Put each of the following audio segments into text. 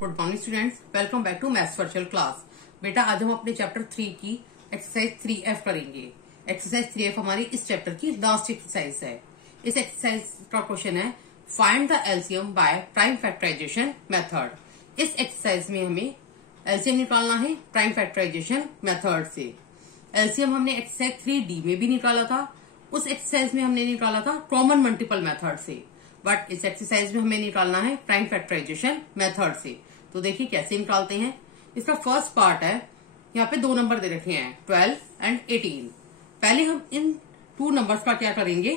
Good morning students, welcome back to maths virtual class. बेटा आज हम अपने चैप्टर 3 की एक्सरसाइज 3F करेंगे। एक्सरसाइज 3F हमारी इस चैप्टर की लास्ट एक्सरसाइज है। इस एक्सरसाइज का क्वेश्चन है find the LCM by prime factorisation method. इस एक्सरसाइज में हमें एलसीएम निकालना है प्राइम फैक्टराइजेशन मेथड से। एलसीएम हमने एक्सरसाइज 3D में भी निकाला था, उस एक्सरसाइज में हमने निकाला था कॉमन मल्टीपल मेथड से, बट इस एक्सरसाइज में हमें निकालना है प्राइम फैक्टराइजेशन मेथड से। तो देखिए कैसे निकालते हैं। इसका फर्स्ट पार्ट है, यहाँ पे दो नंबर दे रखे हैं 12 एंड 18। पहले हम इन टू नंबर्स का क्या करेंगे,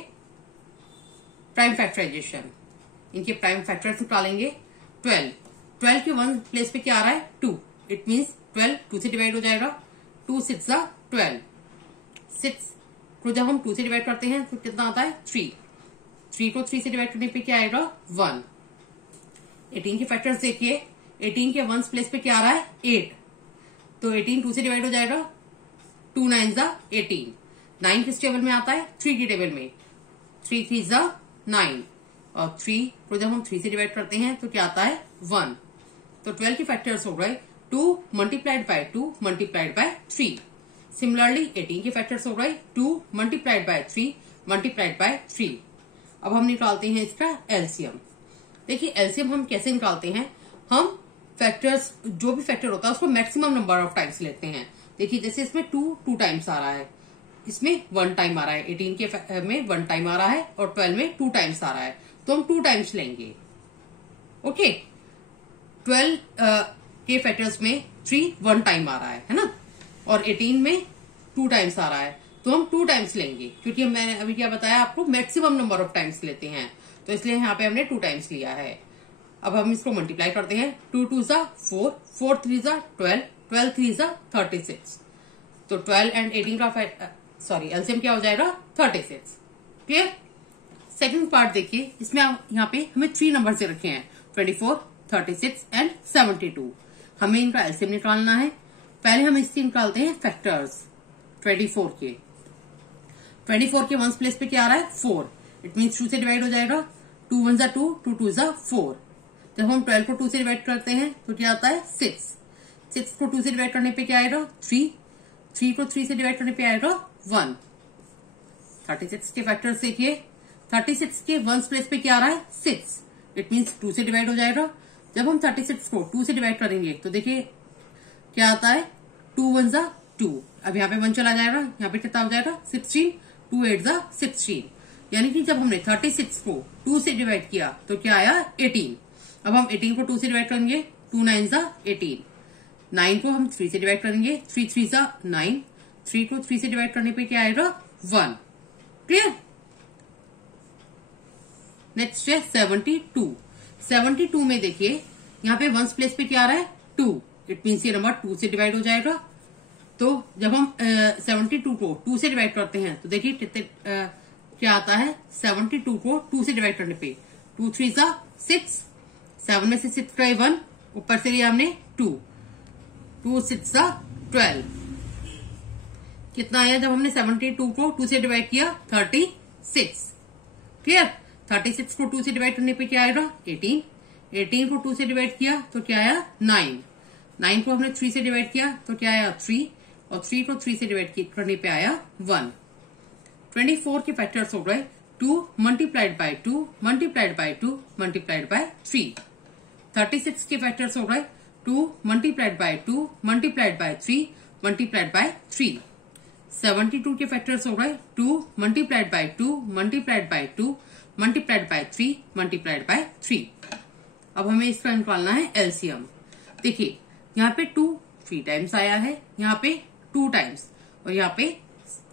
प्राइम फैक्टराइजेशन, इनके प्राइम फैक्टर्स निकालेंगे। 12 के वन प्लेस पे क्या आ रहा है 2, इट मीन्स 12 2 से डिवाइड हो जाएगा। 2 6 12, 6 को जब हम 2 से डिवाइड करते हैं तो कितना आता है 3 को 3 से डिवाइड करने पे क्या आएगा 1। 18 के फैक्टर्स देखिए, 18 के वंस प्लेस पे क्या आ रहा है 8, तो 18 2 से डिवाइड हो जाएगा। 2 9 18, 9 किस टेबल में आता है 3 की टेबल में, 3 3 9, और 3 को जब हम 3 से डिवाइड करते हैं तो क्या आता है 1। तो 12 के फैक्टर्स हो गए 2 multiplied by 2 multiplied by 3। Similarly 18 के फैक्टर्स हो गए 2 मल्टीप्लाइड बाय 3 मल्टीप्लाइड बाय 3। अब हम निकालते हैं इसका एलसीएम। देखिए एलसीएम हम कैसे निकालते हैं, हम फैक्टर्स जो भी फैक्टर होता है उसको मैक्सिमम नंबर ऑफ टाइम्स लेते हैं। देखिए जैसे इसमें 2 टाइम्स आ रहा है, इसमें 1 टाइम आ रहा है, 18 के में 1 टाइम आ रहा है और 12 में 2 टाइम्स आ रहा है, तो हम 2 टाइम्स लेंगे। ओके, 12 के फैक्टर्स में 3 1 टाइम आ रहा है ना, और 18 में 2 टाइम्स आ रहा है, तो हम 2 टाइम्स लेंगे, क्योंकि मैंने अभी क्या बताया आपको मैक्सिमम नंबर ऑफ टाइम्स लेते हैं, तो इसलिए यहाँ पे हमने 2 टाइम्स लिया है। अब हम इसको मल्टीप्लाई करते हैं। 2 2 4, 4 3 12, 12 3 36। तो 12 एंड 18 का एलसीएम क्या हो जाएगा 36। क्लियर। सेकंड पार्ट देखिए, इसमें यहाँ पे हमें 3 नंबर से रखे हैं 24, 36 एंड 72। हमें इनका एलसीएम निकालना है। पहले हम इसके निकालते हैं फैक्टर्स। 24 के वंस प्लेस पे क्या आ रहा है 4, इट मीन 2 से डिवाइड हो जाएगा। 2 1 2, 2 2 4। जब हम 12 को 2 से डिवाइड करते हैं तो क्या आता है 6 को 2 से डिवाइड करने पे क्या आएगा 3 को 3 से डिवाइड करने पे आएगा 1। 36 के फैक्टर्स देखिए, 36 के वंस प्लेस पे क्या आ रहा है 6, इट मीन्स 2 से डिवाइड हो जाएगा। जब हम 36 को 2 से डिवाइड करेंगे तो देखिए क्या आता है 2 1 2, अब यहाँ पे 1 चला जाएगा, यहाँ पे कितना हो जाएगा 16, 2 8 16, यानी कि जब हमने 36 को 2 से डिवाइड किया तो क्या आया 18। अब हम 18 को 2 से डिवाइड करेंगे, 2 9 18, 9 को हम 3 से डिवाइड करेंगे, 3 3 9, 3 को 3 से डिवाइड करने पे क्या आएगा 1। क्लियर। नेक्स्ट है 72 में देखिए यहाँ पे वंस प्लेस पे क्या आ रहा है 2, इट मीन्स ये नंबर 2 से डिवाइड हो जाएगा। तो जब हम 72 को 2 से डिवाइड करते हैं तो देखिए कितने क्या आता है 72 को 2 से डिवाइड करने पे 2 3 6, 7 में से 6 गए 1, ऊपर से लिया हमने 2 6 12, कितना आया जब हमने 72 को 2 से डिवाइड किया 36। क्लियर। 36 को 2 से डिवाइड करने पे क्या आएगा 18 को 2 से डिवाइड किया तो क्या आया 9 को हमने 3 से डिवाइड किया तो क्या आया 3, और 3 को 3 से डिवाइड करने पे आया 1। 24 के फैक्टर्स हो गए 2 multiplied by 2 multiplied by 2 multiplied by 3। 36 के फैक्टर्स हो गए 2 multiplied by 2 multiplied by 3 multiplied by 3। 72 के फैक्टर्स हो गए 2 multiplied by 2 multiplied by 2 multiplied by 3 multiplied by 3। अब हमें इसका निकालना है एलसीएम। देखिए यहाँ पे 2 3 टाइम्स आया है, यहाँ पे 2 टाइम्स और यहाँ पे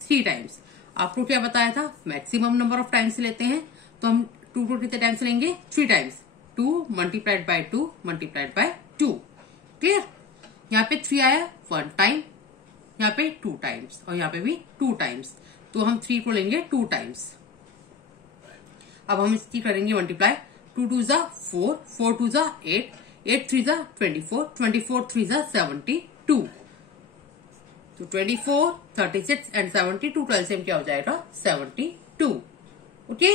3 टाइम्स। आपको क्या बताया था मैक्सिमम नंबर ऑफ टाइम्स लेते हैं, तो हम 2 को कितने टाइम्स लेंगे 3 times. 2 multiplied by 2 multiplied by 2। Clear. यहाँ पे 3 आया 1 टाइम, यहाँ पे 2 टाइम्स और यहाँ पे भी 2 टाइम्स, तो हम 3 को लेंगे 2 टाइम्स। अब हम इसकी करेंगे मल्टीप्लाई। 2 2 4, 4 2 8, 8 3 24, 24 3 72। तो 24, 36 एंड 72 12 से क्या हो जाएगा 72। ओके।